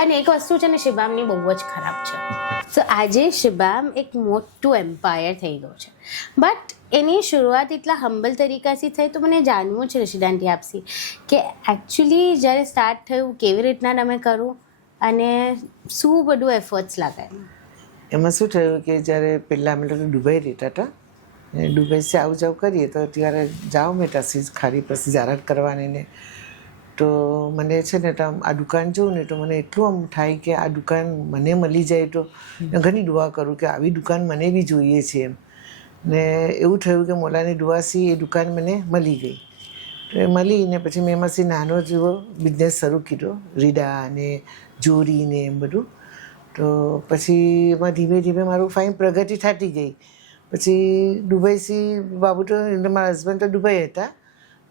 પણ એક વસ્તુ છે ને શિબામની બહુ જ ખરાબ છે. સો આજે શિબામ એક મોટું એમ્પાયર થઈ ગયું છે, બટ એની શરૂઆત એટલા હમ્બલ તરીકાથી થઈ. તો મને જાણવું છે રશિદાંટી આપસી કે એકચ્યુઅલી જ્યારે સ્ટાર્ટ થયું કેવી રીતના તમે કરો અને શું બધું એફર્ટ્સ લાગે. એમાં શું થયું કે જ્યારે પહેલાં અમે લોકો દુબઈ રહેતા હતા, દુબઈથી આવું જાવ કરીએ તો ત્યારે જાઓ મેં ત્યાંથી ખાલી પછી જાહેરાત કરવાની ને, તો મને છે ને તો આ દુકાન જોઉં ને તો મને એટલું આમ થાય કે આ દુકાન મને મળી જાય તો ઘણી દુઆ કરું કે આવી દુકાન મને બી જોઈએ છે એમ. ને એવું થયું કે મોલાની દુઆથી એ દુકાન મને મળી ગઈ. તો એ મળીને પછી મેં એમાંથી નાનો જેવો બિઝનેસ શરૂ કર્યો, રીડા ને જોરી ને એમ બધું. તો પછી એમાં ધીમે ધીમે મારું ફાઇન પ્રગતિ થતી ગઈ. પછી દુબઈથી બાબુ તો મારા હસબન્ડ તો દુબઈ હતા,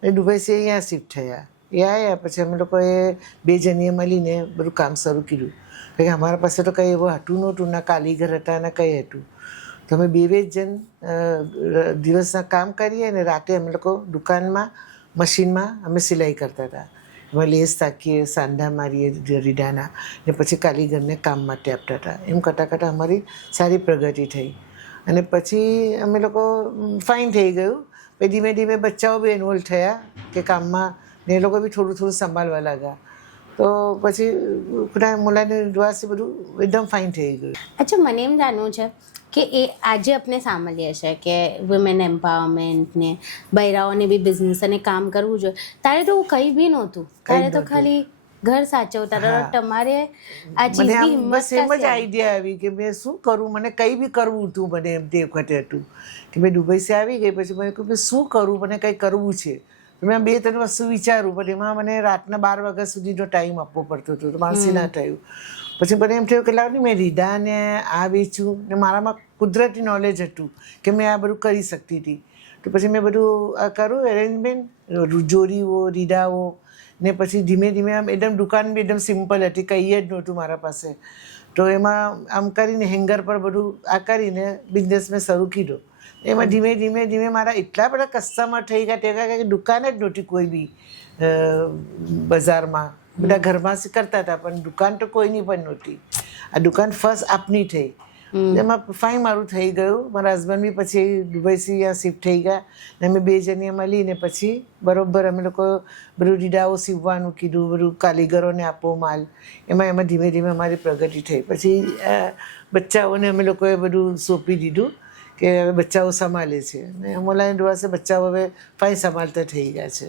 એ દુબઈથી અહીંયા શિફ્ટ થયા. એ આવ્યા પછી અમે લોકોએ 2 જણીએ મળીને બધું કામ શરૂ કર્યું. કારણ કે અમારા પાસે તો કંઈ એવું હતું નહોતું, ના કારીગર હતા ને કંઈ હતું. તો અમે 2 જણ દિવસના કામ કરીએ ને રાતે અમે લોકો દુકાનમાં મશીનમાં અમે સિલાઈ કરતા હતા. એમાં લેસ તાકીએ, સાંધા મારીએ રીડાના, ને પછી કારીગરને કામ માટે આપતા હતા. એમ કરતાં કરતાં અમારી સારી પ્રગતિ થઈ. અને પછી અમે લોકો ફાઇન થઈ ગયું. પછી ધીમે ધીમે બચ્ચાઓ બી ઇન્વોલ્વ થયા કે કામમાં, ને એ લોકો બી થોડું થોડું સંભાળવા લાગ્યા. તો પછી મોલાની દુઆથી બધું એકદમ ફાઇન થઈ ગયું. અચ્છા, મને એમ જાણવું છે કે એ આજે આપણે સાંભળીએ છીએ કે વુમેન એમ્પાવરમેન્ટ ને બૈરાઓને બી બિઝનેસ અને કામ કરવું જોઈએ. તારે તો કંઈ બી નહોતું, તારે તો ખાલી ઘર સાચવતા હતા. તમારે આ ચીજની હિંમત બસ એમ જ આઈડિયા આવી કે મેં શું કરું, મને કંઈ બી કરવું હતું. મને એમ તે વખતે હતું કે મેં દુબઈથી આવી ગઈ પછી મને કહ્યું કે શું કરું, મને કંઈ કરવું છે. મેં 2-3 વસ્તુ વિચારું, પણ એમાં મને રાતના 12 વાગ્યા સુધીનો ટાઈમ આપવો પડતો હતો, તો માનસી ના થયું. પછી મને એમ થયું કે લાવ ને મેં રીડા ને આ વેચું, ને મારામાં કુદરતી નોલેજ હતું કે મેં આ બધું કરી શકતી હતી. તો પછી મેં બધું આ કરું એરેન્જમેન્ટ, જોરીઓ, રીડાઓ, ને પછી ધીમે ધીમે આમ એકદમ દુકાન બી એકદમ સિમ્પલ હતી, કંઈ જ નહોતું મારા પાસે. તો એમાં આમ કરીને હેંગર પર બધું આ કરીને બિઝનેસ મેં શરૂ કર્યો. એમાં ધીમે ધીમે ધીમે મારા એટલા બધા કસ્ટમર થઈ ગયા તે કે દુકાન જ નહોતી કોઈ બી બજારમાં. બધા ઘરમાંથી કરતા હતા પણ દુકાન તો કોઈની પણ નહોતી. આ દુકાન ફર્સ્ટ આપની થઈ. એમાં ફાઇન મારું થઈ ગયું. મારા હસબન્ડ બી પછી દુબઈથી અહીંયા શિફ્ટ થઈ ગયા ને અમે 2 જણીએ મળીને પછી બરાબર અમે લોકો બધું રીડાઓ સીવવાનું કીધું, બધું કારીગરોને આપો માલ. એમાં ધીમે ધીમે અમારી પ્રગતિ થઈ. પછી બચ્ચાઓને અમે લોકોએ બધું સોંપી દીધું કે હવે બચ્ચાઓ સંભાળે છે. ને મોલાની દુઆથી બચ્ચાઓ હવે ફાઇન સંભાળતા થઈ ગયા છે.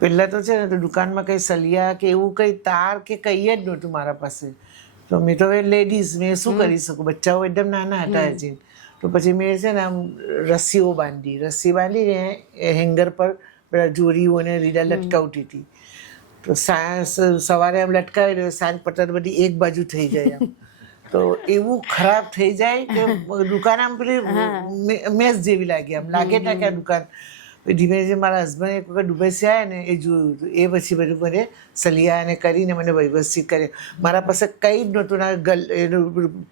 પહેલાં તો છે ને તો દુકાનમાં કંઈ સલિયા કે એવું કંઈ તાર કે કંઈ જ નહોતું મારા પાસે. તો મેં તો હવે લેડીઝ, મેં શું કરી શકું, બચ્ચાઓ એકદમ નાના હતા હજી. તો પછી મેં છે ને આમ રસ્સી બાંધીને હેંગર પર પેલા જોરીઓ અને રીડા લટકાવતી હતી. તો સવારે આમ લટકાવી દે, સાંજ પડતા બધી એક બાજુ થઈ જાય આમ. તો એવું ખરાબ થઈ જાય કે દુકાન આમ પેલી મેસ જેવી લાગી, આમ લાગે ને કે આ દુકાન. ધીમે ધીમે મારા હસબન્ડ એક વખત દુબઈથી આવ્યા ને એ જોયું હતું. એ પછી બધું મને સલિયાને કરીને મને વ્યવસ્થિત કરે. મારા પાસે કંઈ જ નહોતું, ના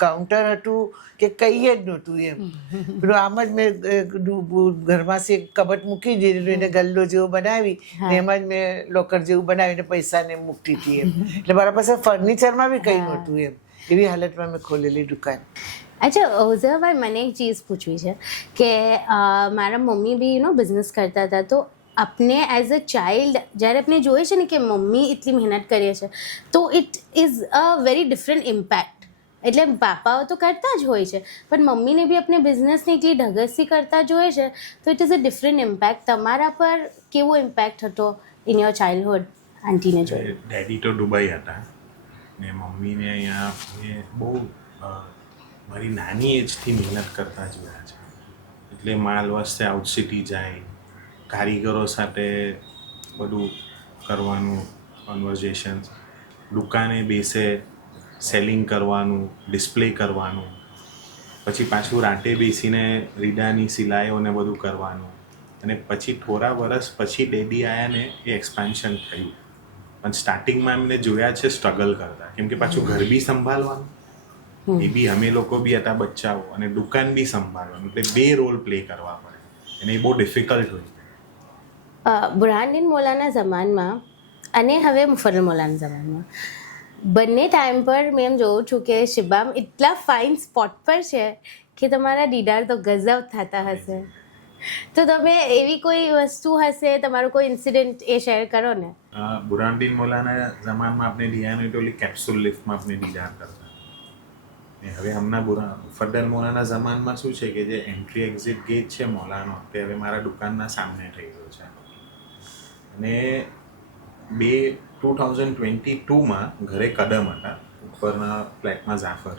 કાઉન્ટર હતું કે કંઈ જ નહોતું એમ. પેલું આમ જ મેં ઘરમાંથી એક કબટ મૂકી દીધું, એને ગલ્લો જેવો બનાવી ને એમાં જ મેં લોકર જેવું બનાવીને પૈસાને મૂકતી હતી એમ. એટલે મારા પાસે ફર્નિચરમાં બી કંઈ નહોતું એમ. એવી હાલતમાં મેં ખોલેલી દુકાન. અચ્છા ઓઝરભાઈ, મને એક ચીઝ પૂછવી છે કે મારા મમ્મી બી બિઝનેસ કરતા હતા. તો આપને એઝ અ ચાઇલ્ડ જ્યારે આપણે જોઈએ છે ને કે મમ્મી એટલી મહેનત કરીએ છે તો it is a very different impact. એટલે પાપાઓ તો કરતા જ હોય છે પણ મમ્મીને બી આપણે બિઝનેસને એટલી ઢગસથી કરતા જોઈએ છે તો it is a different impact. તમારા પર કેવો ઇમ્પેક્ટ હતો ઇન યોર ચાઇલ્ડહુડ આંટીને જોઈ? ડેડી તો દુબઈ હતા ને મમ્મીને અહીંયા બહુ મારી નાની એજથી મહેનત કરતા જોયા છે. એટલે માલ વાસ્તે આઉટ સિટી જાય, કારીગરો સાથે બધું કરવાનું, કન્વર્ઝેશન્સ, દુકાને બેસે, સેલિંગ કરવાનું, ડિસ્પ્લે કરવાનું, પછી પાછું રાતે બેસીને રીડાની સિલાઈઓને બધું કરવાનું. અને પછી થોડા વર્ષ પછી ડેડી આવ્યા ને એ એક્સપાન્શન થયું. પણ સ્ટાર્ટિંગમાં એમને જોયા છે સ્ટ્રગલ કરતા, કેમ કે પાછું ઘર બી સંભાળવાનું, એ બી અમે લોકો બી હતા બચ્ચાઓ, અને દુકાન બી સંભાળવાનું. એટલે 2 રોલ પ્લે કરવા પડે અને એ બહુ ડિફિકલ્ટ હોય. બુરહાનુદ્દીન મૌલાના જમાનમાં અને હવે મુફદ્દલ મૌલાના જમાનમાં બંને ટાઈમ પર મેં એમ જોઉં છું કે શિબામ એટલા ફાઇન સ્પોટ પર છે કે તમારા દીદાર તો ગજબ થતા હશે. તો તમે એવી કોઈ વસ્તુ હશે, તમારો કોઈ ઇન્સિડન્ટ એ શેર કરો ને. બુરાનદીન મૌલાના જમાનમાં આપણે ડિયાની ટોલી કેપ્સ્યુલ લિફ્ટમાં આપણે દીદાર કરતા. ને હવે હમણાં ફદ્દલ મૌલાના જમાનમાં શું છે કે જે એન્ટ્રી એક્ઝિટ ગેટ છે મૌલાનો, તે હવે મારા દુકાનના સામે થઈ ગયો છે. અને 2022માં ઘરે કદમ હતા, ઉપરના ફ્લેટમાં જાફર.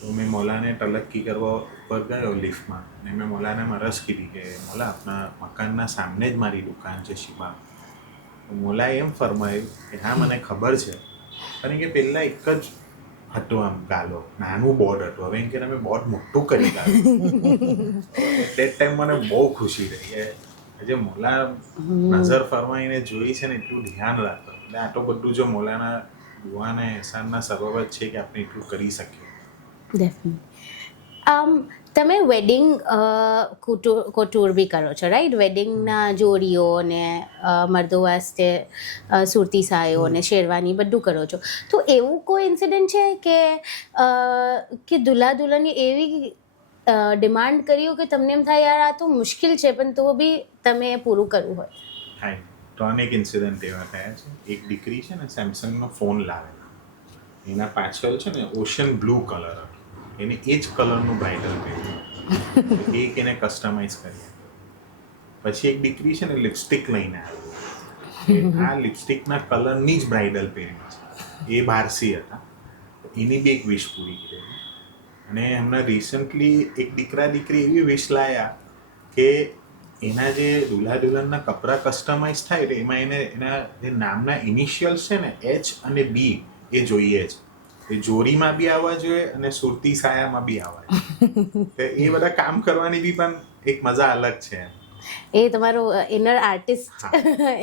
તો મેં મૌલાને તલક્કી કરવા ઉપર ગયો લિફ્ટમાં, ને મેં મૌલાને મરસ કીધી કે મૌલા આપણા મકાનના સામને જ મારી દુકાન છે શિબામ. તો મૌલાએ એમ ફરમાયું કે હા મને ખબર છે, કારણ કે પહેલાં એક જ હતું આમ ગાલો, નાનું બોર્ડ હતું. હવે એમ કે તમે બોર્ડ મોટું કરી ગાલો. તે ટાઈમ મને બહુ ખુશી રહી કે જે મૌલા નજર ફરમાઈને જોઈ છે ને એટલું ધ્યાન રાખતો. એટલે આ તો બધું જો મૌલાના દુઆના એહસાનના સબબ જ છે કે આપણે એટલું કરી શકીએ. ડેફિનેટલી. તમે વેડિંગ કોટુર બી કરો છો, રાઈટ? વેડિંગના જોડીઓ ને મર્દો વાસ્તે સુરતી સાયો ને શેરવાની બધું કરો છો. તો એવું કોઈ ઇન્સિડન્ટ છે કે દુલ્હા દુલ્હનની એવી ડિમાન્ડ કર્યું કે તમને એમ થાય યાર આ તો મુશ્કેલ છે પણ તો બી તમે પૂરું કરવું હોય? થાય તો અનેક ઇન્સિડન્ટ એવા થયા છે. એક દીકરી છે ને સેમસંગનો ફોન લાવેલો, એના પાછળ છે ને ઓશન બ્લુ કલર હતો, એને એ જ કલરનું બ્રાઇડલ પહેર્યું, એક એને કસ્ટમાઇઝ કરી. પછી એક દીકરી છે ને લિપસ્ટિક લઈને આવી, આ લિપસ્ટિકના કલરની જ બ્રાઇડલ પહેરી છે. એ બારસી હતા, એની બી એક વિશ પૂરી કરી. અને હમણાં રિસન્ટલી એક દીકરા દીકરી એવી વિશ લાયા કે એના જે દુલ્હા દુલ્હનના કપડાં કસ્ટમાઇઝ થાય તો એમાં એને એના જે નામના ઇનિશિયલ્સ છે ને H અને B એ જોઈએ છે. એ જોડીમાં બી આવવા જોઈએ અને સુરતી સાયામાં બી આવવા જોઈએ. એ બધા કામ કરવાની બી પણ એક મજા અલગ છે. એ તમારો ઇનર આર્ટિસ્ટ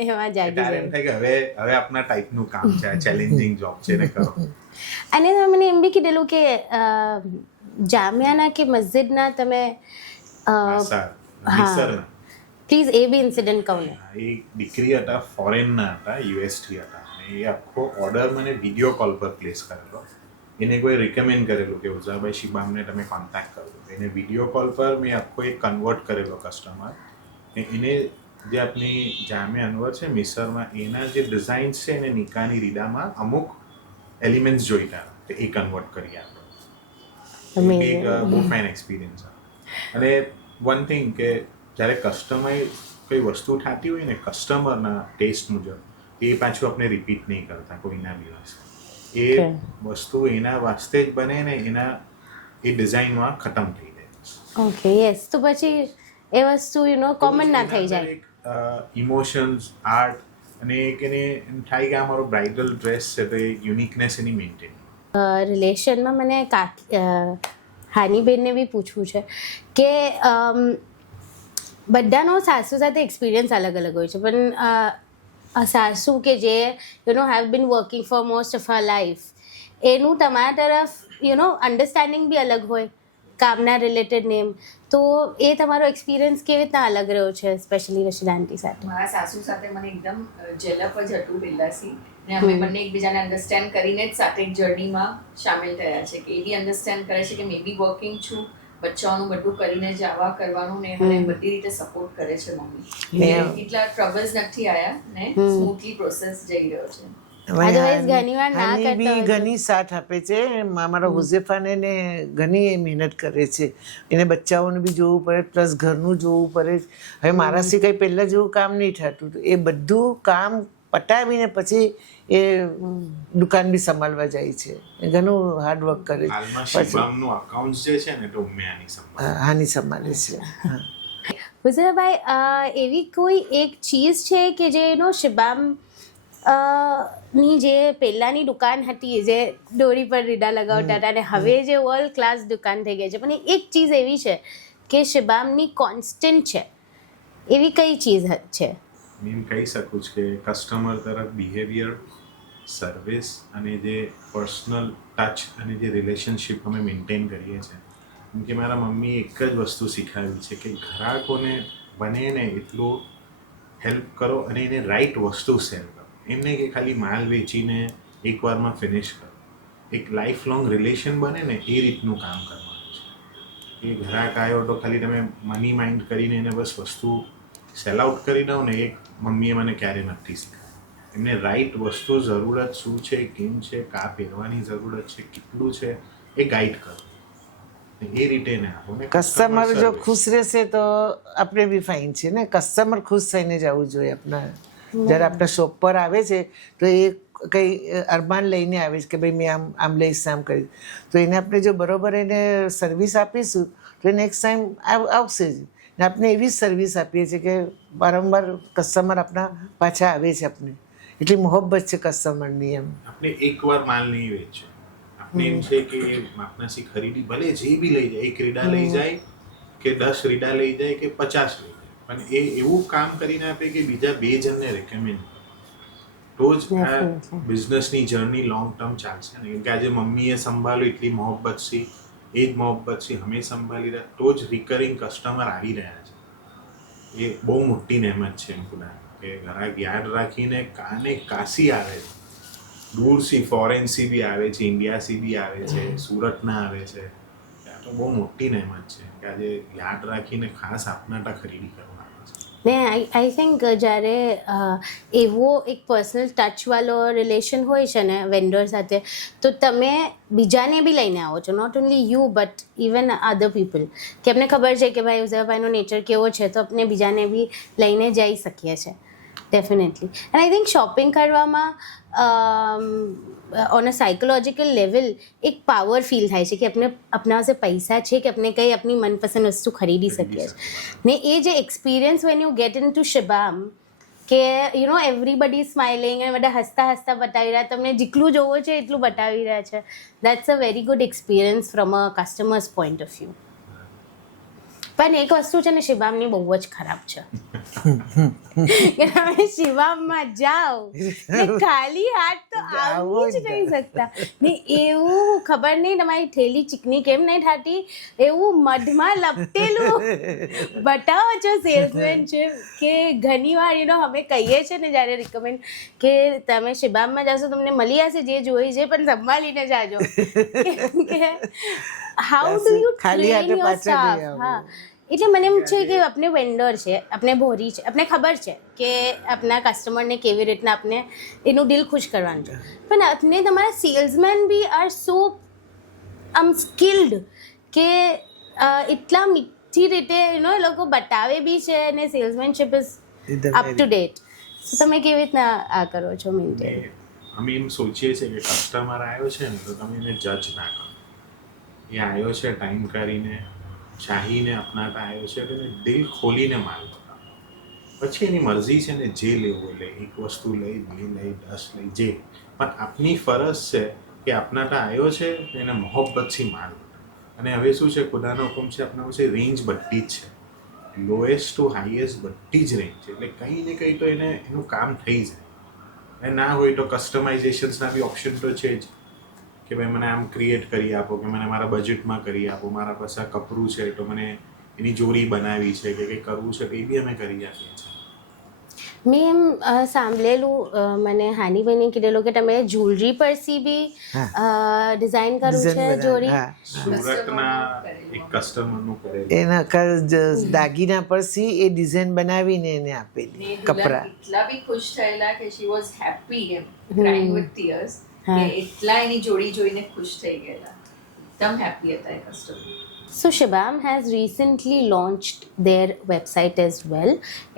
એમાં જાગી ત્યારે એમ થાય કે હવે આપણા ટાઈપનું કામ છે, ચેલેન્જિંગ જોબ છે ને કરો. અને તમે મને એમ બી કીધેલું કે જામિયાના કે મસ્જિદના તમે મિસરના પ્લીઝ એ બી ઇન્સિડન્ટ કહો ને. એ દીકરી હતા, ફોરેનના હતા, યુએસથી હતા. એ આખો ઓર્ડર મને વિડીયો કોલ પર પ્લેસ કરેલો. એને કોઈ રિકમેન્ડ કરેલું કે ઉઝાભાઈ શિબામને તમે કોન્ટેક્ટ કરો. એને વિડીયો કોલ પર મેં આખો એક કન્વર્ટ કરેલો કસ્ટમર. એને જે આપણી જામે અનવર છે મિસરમાં, એના જે ડિઝાઇન્સ છે એને નિકાની રીડામાં અમુક એલિમેન્ટ્સ જોઈતા તો એ કન્વર્ટ કરી આપો. એક બહુ ફાઇન એક્સપિરિયન્સ હતો. અને વન થિંગ કે જ્યારે કસ્ટમાઇઝ કોઈ વસ્તુ થતી હોય ને કસ્ટમરના ટેસ્ટ મુજબ, એ પાછું આપણે રિપીટ નહીં કરતા કોઈના બી વાસ્તે. એ વસ્તુ એના વાસ્તે જ બને ને એના એ ડિઝાઇનમાં ખતમ થઈ જાય. Okay, yes. તો પછી એ વસ્તુ કોમન ના થઈ જાય. ઇમોશન્સ, આર્ટ અને એક એને એમ થાય કે આ મારો બ્રાઇડલ ડ્રેસ છે તો એ યુનિકનેસ એની મેન્ટેન. રિલેશનમાં મને હાનીબેનને બી પૂછવું છે કે બધાનો સાસુ સાથે એક્સપિરિયન્સ અલગ અલગ હોય છે, પણ સાસુ કે જે have been working for most of her life, એનું તમારા તરફ અન્ડરસ્ટેન્ડિંગ બી અલગ હોય કામના રિલેટેડ નેમ. તો એ તમારો એક્સપિરિયન્સ કેવી રીતના અલગ રહ્યો છે, સ્પેશિયલી રશીદ આંટી સાથે? મારા સાસુ સાથે મને એકદમ જેલપ જ હતું પહેલાંથી, ને અમે બંને એકબીજાને અન્ડરસ્ટેન્ડ કરીને જ સાથે એક જર્નીમાં સામેલ થયા છે. કે એ બી અન્ડરસ્ટેન્ડ કરે છે કે મે બી વર્કિંગ છું, બચ્ચાઓનું બધું કરીને જ આવા કરવાનું, ને મને બધી રીતે સપોર્ટ કરે છે મમ્મી. એટલા ટ્રબલ્સ નથી આવ્યા ને સ્મૂથલી પ્રોસેસ જઈ રહ્યો છે. ઘણી સાથ આપે છે. મારા હુઝેફાને ને ઘણી મહેનત કરે છે. એને બચ્ચાઓનું બી જોવું પડે, પ્લસ ઘરનું જોવું પડે. હવે મારાથી કંઈ પહેલાં જેવું કામ નહીં થતું. એ બધું કામ પટાવીને પછી એ દુકાન બી સંભાળવા જાય છે. ઘણું હાર્ડવર્ક કરે છે. હાની સંભાળે છે. હુઝેફાભાઈ, એવી કોઈ એક ચીજ છે કે જે શિબામ ની જે પહેલાંની દુકાન હતી જે દોરી પર રીડા લગાવતા હતા અને હવે જે વર્લ્ડ ક્લાસ દુકાન થઈ ગઈ છે, પણ એક ચીજ એવી છે કે શિબામની કોન્સ્ટન્ટ છે, એવી કઈ ચીજ છે? એમ કહી શકું છું કે કસ્ટમર તરફ બિહેવિયર, સર્વિસ અને જે પર્સનલ ટચ અને જે રિલેશનશિપ અમે મેન્ટેન કરીએ છીએ. કેમ કે મારા મમ્મી એક જ વસ્તુ શીખવાડી છે કે ગ્રાહકોને બને ને એટલું હેલ્પ કરો અને એને રાઈટ વસ્તુ સેલ કરો. એમ નહીં કે ખાલી માલ વેચીને એકવારમાં ફિનિશ કરો. એક લાઈફ લોંગ રિલેશન બને ને એ રીતનું કામ કરવાનું છે. એ ગ્રાહક આવ્યો તો ખાલી તમે મની માઇન્ડ કરીને એને બસ વસ્તુ સેલ આઉટ કરી દો ને, એક મમ્મીએ મને ક્યારે નથી શીખવાડ્યું. એમને રાઈટ વસ્તુ જરૂરત શું છે, કેમ છે, કા પહેરવાની જરૂરત છે, કેટલું છે, એ ગાઈડ કરો. એ રીતે એને આપો ને. કસ્ટમર જો service. ખુશ રહેશે તો આપણે બી ફાઇન છે ને. કસ્ટમર ખુશ થઈને જવું જોઈએ આપણા. જ્યારે આપણા શોપ પર આવે છે તો એ કંઈ અરમાન લઈને આવે છે કે ભાઈ મેં આમ લઈશ, આમ કરીશ. તો એને આપણે જો બરોબર એને સર્વિસ આપીશું તો એ નેક્સ્ટ ટાઈમ આવશે જ. ને આપણે એવી જ સર્વિસ આપીએ છીએ કે વારંવાર કસ્ટમર આપણા પાછા આવે છે. આપણે એટલી મોહબ્બત છે કસ્ટમરની એમ. આપણે એકવાર માલ નહીં વેચે. આપણે એમ છે કે આપણાથી ખરીદી ભલે જે બી લઈ જાય, 1 રીડા લઈ જાય કે 10 રીડા લઈ જાય કે 50 લઈ જાય, પણ એ એવું કામ કરીને આપે કે બીજા 2 જણને રેકમેન્ડ. તો જ આ બિઝનેસની જર્ની લોંગ ટર્મ ચાલશે ને. કેમ કે આજે મમ્મીએ સંભાળ્યું એટલી મોહબ્બતથી, એ જ મોહબ્બતથી અમે સંભાળી રહ્યા, તો જ રિકરિંગ કસ્ટમર આવી રહ્યા છે. એ બહુ મોટી નહેમત છે એમ ખુદા કે ગ્રાહક યાદ રાખીને કાને કાશી આવે છે, દૂરથી ફોરેનથી બી આવે છે, ઇન્ડિયાથી બી આવે છે, સુરતના આવે છે. આ તો બહુ મોટી નહેમત છે કે આજે યાદ રાખીને ખાસ આપના તા ખરીદી કરવા આવે છે. ને આઈ થિંક જ્યારે એવો એક પર્સનલ ટચવાળો રિલેશન હોય છે ને વેન્ડર સાથે, તો તમે બીજાને બી લઈને આવો છો, not only you but even other people, કે અમને ખબર છે કે ભાઈ ઉઝાભાઈનો નેચર કેવો છે, તો આપણે બીજાને બી લઈને જઈ શકીએ છીએ definitely. And I think shopping કરવામાં ઓન અ સાયકોલોજીકલ લેવલ એક પાવર ફીલ થાય છે કે આપણા પાસે પૈસા છે કે આપણે કંઈ આપણી મનપસંદ વસ્તુ ખરીદી શકીએ છીએ. ને એ જે experience when you get into શિબામ, કે યુ નો એવરીબડી સ્માઇલિંગ અને બધા હસતા હસતા બતાવી રહ્યા, તમને જેટલું જોવો છે એટલું બતાવી રહ્યા છે, that's a very good experience from a customers point of view. પણ એક વસ્તુ છે ને શિબામની બહુ જ ખરાબ છે કે તમે શિબામમાં જાઓ ને ખાલી હાથ તો આવી જ નહીં શકતા ને. એવું ખબર નહીં તમારી થેલી ચીકની કેમ નહીં થતી, એવું મધમાં લપટેલું બતાવો છો સેલ્સમેન છે કે ઘણી વાર અમે કહીએ છીએ ને જ્યારે રિકમેન્ડ કે તમે શિબામમાં જાશો તમને મળી જશે જે જોઈ છે, પણ સંભાળીને જાજો કે હાઉ ડુ યુ ખાલી હાથે ટ્રેન યોર પાછા નહીં સ્ટાફ. આવવું. હા, એટલે મને એમ છે કે આપણે વેન્ડર છે, આપણે ભોરી છે, આપણે ખબર છે કે આપણા કસ્ટમરને કેવી રીતના આપણે એનું દિલ ખુશ કરવાનું છે, પણ આપણે તમારા salesman be are so skilled કે એટલા મીઠી રીતે એ લોકો બતાવે બી છે અને સેલ્સમેનશિપ ઇઝ અપ ટુ ડેટ. તમે કેવી રીતના આ કરો છો મેન્ટેન? અમે એમ સોચીએ છીએ કે કસ્ટમર આવ્યો છે ને તો તમે એને જજ ના કરો. એ આવ્યો છે ટાઈમ કાઢીને, ચાહીને અપનાતા આવ્યો છે એટલે એને દિલ ખોલીને માલ બતાવો. પછી એની મરજી છે ને જે લેવું લે, 1 વસ્તુ લઈ, 2 લઈ, 10 લઈ, જે. પણ આપની ફરજ છે કે અપનાતા આવ્યો છે એને મોહબ્બતથી માલ બતાવો. અને હવે શું છે, ખુદાનો હુકમ છે, આપણા પાસે રેન્જ બધી જ છે, લોએસ્ટ ટુ હાઈએસ્ટ બધી જ રેન્જ છે. એટલે કંઈ ને કંઈ તો એનું કામ થઈ જાય. અને ના હોય તો કસ્ટમાઇઝેશન્સના બી ઓપ્શન તો છે જ કે ભાઈ મને આમ ક્રિએટ કરી આપો, કે મને મારા બજેટમાં કરી આપો, મારા પાસે આ કપડું છે તો મને એની જોડી બનાવી છે કે કંઈ કરવું છે તો એ બી અમે કરી આપીએ છીએ. મેં એમ સાંભળેલું, મને હાનીભાઈને કીધેલું કે તમે જ્વેલરી પરથી બી ડિઝાઇન કરવું છે જોડી. સુરતના એક કસ્ટમરનું કરેલું. એના દાગીના પરથી એ ડિઝાઇન બનાવીને એને આપેલી કપડા. એટલા બી ખુશ થયેલા કે શી વોઝ હેપી એમ, ક્રાઇંગ વિથ ટીયર્સ, કે એટલા એની જોડી જોઈને ખુશ થઈ ગયેલા, એકદમ હેપી હતા એ customer. So Shibam has recently launched their website as well.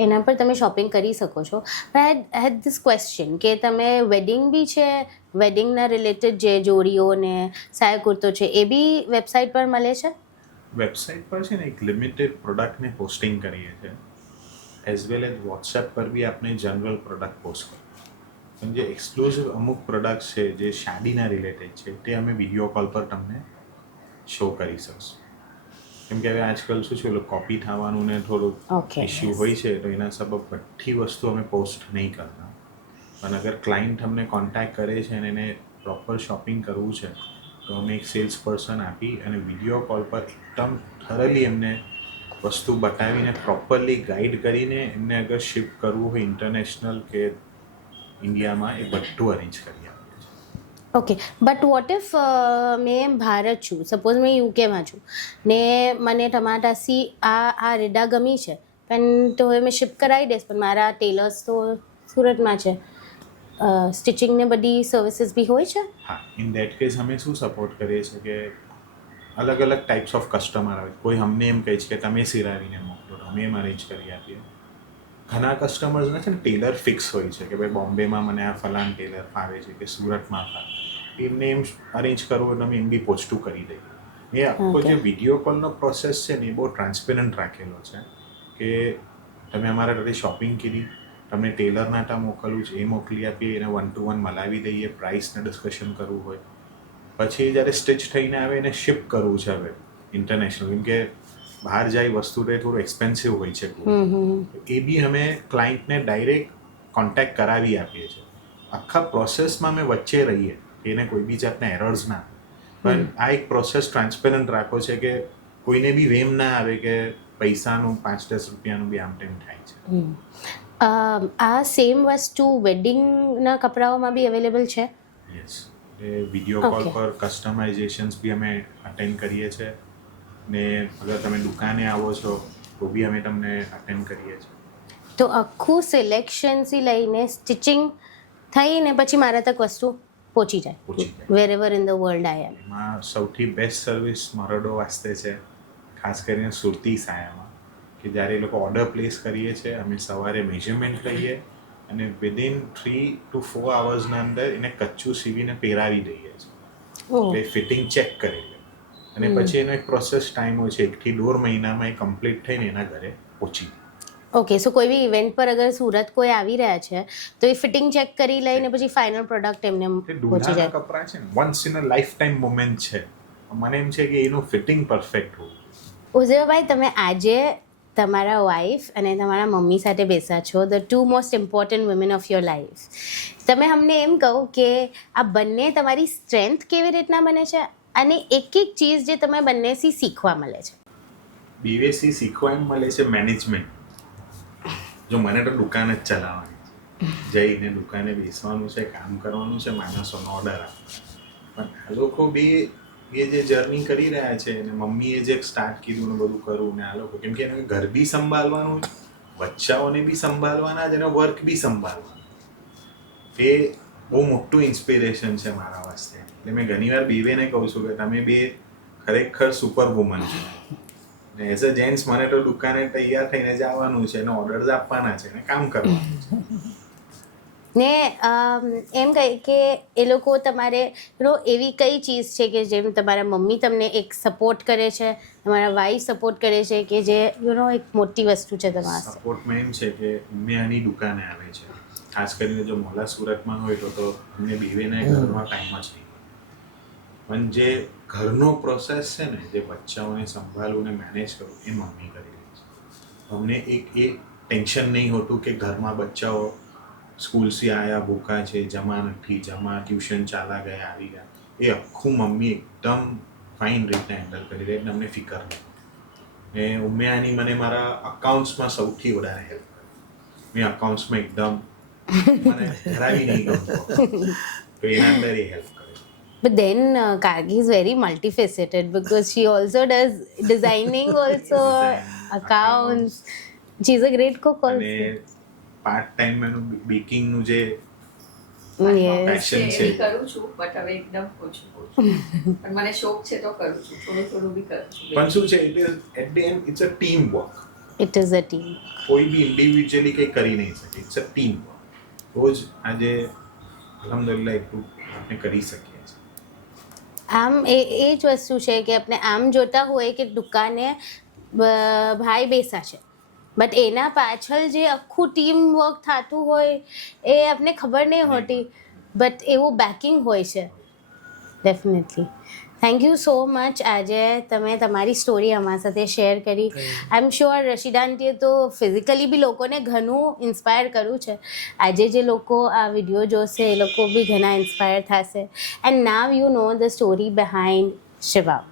એના પર તમે શોપિંગ કરી શકો છો. But I had this question કે તમે વેડિંગ બી છે, વેડિંગના રિલેટેડ જે જોડીઓ ને સાયા કુર્તો છે એ બી વેબસાઇટ પર મળે છે? વેબસાઇટ પર છે ને એક લિમિટેડ પ્રોડક્ટને પોસ્ટિંગ કરીએ છીએ, એઝ વેલ એઝ વોટ્સએપ પર બી આપણે જનરલ પ્રોડક્ટ પોસ્ટ કરીએ. પણ જે એક્સક્લુઝિવ અમુક પ્રોડક્ટ છે જે શાદીના રિલેટેડ છે તે અમે વિડીયો કોલ પર તમને શો કરી શકશું. કેમ કે હવે આજકાલ શું છે, કોપી થવાનું ને થોડુંક ઇશ્યુ હોય છે, તો એના સબબ બધી વસ્તુ અમે પોસ્ટ નહીં કરતા. પણ અગર ક્લાયન્ટ અમને કોન્ટેક્ટ કરે છે અને એને પ્રોપર શોપિંગ કરવું છે તો અમે એક સેલ્સ પર્સન આપી અને વિડીયો કોલ પર એકદમ થરલી એમને વસ્તુ બતાવીને પ્રોપરલી ગાઈડ કરીને એમને અગર શિપ કરવું હોય ઇન્ટરનેશનલ કે ઇન્ડિયામાં, એ બધું અરેન્જ કરી આપીએ છીએ. ઓકે બટ વોટ ઇફ મેં ભારત છું, સપોઝ મેં યુકેમાં છું ને મને ટમાટાસી આ રીડા ગમી છે પણ તો હવે મેં શિપ કરાવી દઈશ, પણ મારા ટેલર્સ તો સુરતમાં છે, સ્ટિચિંગ ને બધી સર્વિસીસ બી હોય છે. હા, ઇન ધેટ કેસ અમે શું સપોર્ટ કરીએ છીએ કે અલગ અલગ ટાઈપ્સ ઓફ કસ્ટમર આવે. કોઈ અમને એમ કહે છે કે તમે સિરાવીને મોકલો, અમે એમ અરેન્જ કરી આપીએ. ઘણા કસ્ટમર્સને છે ને ટેલર ફિક્સ હોય છે કે ભાઈ બોમ્બેમાં મને આ ફલાણ ટેલર ફાવે છે કે સુરતમાં ફાવે, એમને એમ અરેન્જ કરવું હોય તો અમે એમ બી પોસ્ટું કરી દઈએ. એ આખો જે વિડીયો કોલનો પ્રોસેસ છે ને એ બહુ ટ્રાન્સપેરન્ટ રાખેલો છે કે તમે અમારા ઘરે શોપિંગ કરી, તમને ટેલરના ટા મોકલવું છે એ મોકલી આપીએ, એને 1 to 1 મલાવી દઈએ, પ્રાઇસને ડિસ્કશન કરવું હોય. પછી જ્યારે સ્ટિચ થઈને આવે એને શિપ કરવું છે હવે ઇન્ટરનેશનલ, કેમ કે બહાર જાય વસ્તુ તો થોડું એક્સપેન્સિવ હોય છે, એ બી અમે ક્લાયન્ટને ડાયરેક્ટ કોન્ટેક્ટ કરાવી આપીએ છીએ. આખા પ્રોસેસમાં અમે વચ્ચે રહીએ કે એને કોઈ બી જાતના એરર્સ ના, પણ આ એક પ્રોસેસ ટ્રાન્સપેરન્ટ રાખો છે કે કોઈને બી વેમ ના આવે કે પૈસાનું 5-10 રૂપિયાનું બી આમ તેમ થાય છે. આ સેમ વસ્તુ વેડિંગના કપડાઓમાં બી અવેલેબલ છે? યસ, એ વિડીયો કોલ પર કસ્ટમાઇઝેશન્સ બી અમે અટેન્ડ કરીએ છીએ ને અગર તમે દુકાને આવો છો તો બી અમે તમને અટેન્ડ કરીએ છીએ. તો આખું સિલેક્શનથી લઈને સ્ટિચિંગ થઈને પછી મારા તક વસ્તુ પહોંચી જાય wherever in the world I am. એમાં સૌથી બેસ્ટ સર્વિસ મરડો વાસ્તે છે, ખાસ કરીને સુરતી સાયામાં, કે જ્યારે એ લોકો ઓર્ડર પ્લેસ કરીએ છીએ અમે સવારે મેઝરમેન્ટ લઈએ અને વિધિન 3 to 4 અવર્સના અંદર એને કચ્ચું સીવીને પહેરાવી દઈએ છીએ. એટલે ફિટિંગ ચેક કરી લે અને પછી એનો એક પ્રોસેસ ટાઈમ હોય છે 1 થી 1.5 મહિનામાં એ કમ્પ્લીટ થઈને એના ઘરે પહોંચી. ઓકે, સો કોઈ બી ઇવેન્ટ પર અગર સુરત કોઈ આવી રહ્યા છે તો એ ફિટિંગ ચેક કરી લઈને પછી ફાઇનલ પ્રોડક્ટ એમને પહોંચી જાય. કપડાં છે ને once in a life time moment છે, મને એમ છે કે એનું ફિટિંગ પરફેક્ટ હોય. ઉઝેરભાઈ, તમે આજે તમારા વાઈફ અને તમારા મમ્મી સાથે બેસા છો, the 2 most important women of your life. તમે અમને એમ કહો કે આ બંને તમારી સ્ટ્રેન્થ કેવી રીતના બને છે અને એક એક ચીઝ જે તમે બંનેથી શીખવા મળે છે. બીવેસી શીખવા એમ મળે છે મેનેજમેન્ટ. જો મને તો દુકાન જ ચલાવવાની, જઈને દુકાને બેસવાનું છે, કામ કરવાનું છે, માણસોનો ઓર્ડર આપવાનો. પણ આ લોકો બી એ જે જર્ની કરી રહ્યા છે અને મમ્મીએ જે સ્ટાર્ટ કીધું ને બધું કરવું ને આ લોકો, કેમ કે એને ઘર બી સંભાળવાનું, બચ્ચાઓને બી સંભાળવાના જ અને વર્ક બી સંભાળવાનું, એ બહુ મોટું ઇન્સ્પિરેશન છે મારા વાસ્તે. એટલે મેં ઘણીવાર બીવેને કહું છું કે તમે બે ખરેખર સુપર વુમન છો. એઝ અ જેન્ટ્સ મને તો દુકાને તૈયાર થઈને જવાનું છે, એને ઓર્ડર્સ આપવાના છે અને કામ કરવાનું છે. ને એમ કહે કે એ લોકો તમારે એવી કઈ ચીઝ છે કે જેમ તમારા મમ્મી તમને એક સપોર્ટ કરે છે, તમારા વાઈફ સપોર્ટ કરે છે કે જે એક મોટી વસ્તુ છે તમારા સપોર્ટમાં એમ છે કે ઉમિયાની દુકાને આવે છે, ખાસ કરીને જો મોલા સુરતમાં હોય તો અમને બીવેને ઘરમાં ટાઈમ જ નહીં. પણ જે ઘરનો પ્રોસેસ છે ને, જે બચ્ચાઓને સંભાળવું ને મેનેજ કરવું, એ મમ્મી કરી રહી છે. અમને એક ટેન્શન નહીં હોતું કે ઘરમાં બચ્ચાઓ સ્કૂલથી આવ્યા ભૂખા છે, જમા નથી, ટ્યુશન ચાલા ગયા, આવી ગયા, એ આખું મમ્મી એકદમ ફાઇન રીતે હેન્ડલ કરી રહી, એટલે અમને ફિકર નહીં. ને ઉમિયાની મને મારા અકાઉન્ટ્સમાં સૌથી વધારે હેલ્પ કરી. મેં અકાઉન્ટ્સમાં એકદમ મને ધરાવી નહીં ગમતો, તો એના અંદર એ હેલ્પ કરી. But then Kargi is very multifaceted because she also does designing also, accounts. She's a great cook also. અને પાર્ટ ટાઈમ એનું બેકિંગનું જે Yes. passion છે એ કરું છું, બટ હવે એકદમ ઓછું. પણ મને શોખ છે તો કરું છું, થોડું થોડું બી કરું છું. પણ શું છે, at the end it's a team work. It is a team. કોઈ બી ઇન્ડિવિજ્યુઅલી કંઈ કરી નહીં શકે, ઇટ્સ અ ટીમ વર્ક. રોજ આજે અલહમદુલિલ્લાહ એટલું આપણે કરી શકીએ છીએ. આમ એ જ વસ્તુ છે કે આપણે આમ જોતા હોય કે દુકાને ભાઈ બેસા છે, બટ એના પાછળ જે આખું ટીમ વર્ક થતું હોય એ આપણને ખબર નહીં હોતી, બટ એવું બેકિંગ હોય છે definitely. Thank you so much. આજે તમે તમારી સ્ટોરી અમારા સાથે શેર કરી. આઈ એમ શ્યોર રશીદા આંટીએ તો ફિઝિકલી બી લોકોને ઘણું ઇન્સ્પાયર કર્યું છે. આજે જે લોકો આ વિડીયો જોશે એ લોકો બી ઘણા ઇન્સ્પાયર થશે. And now you know the story behind Shiva.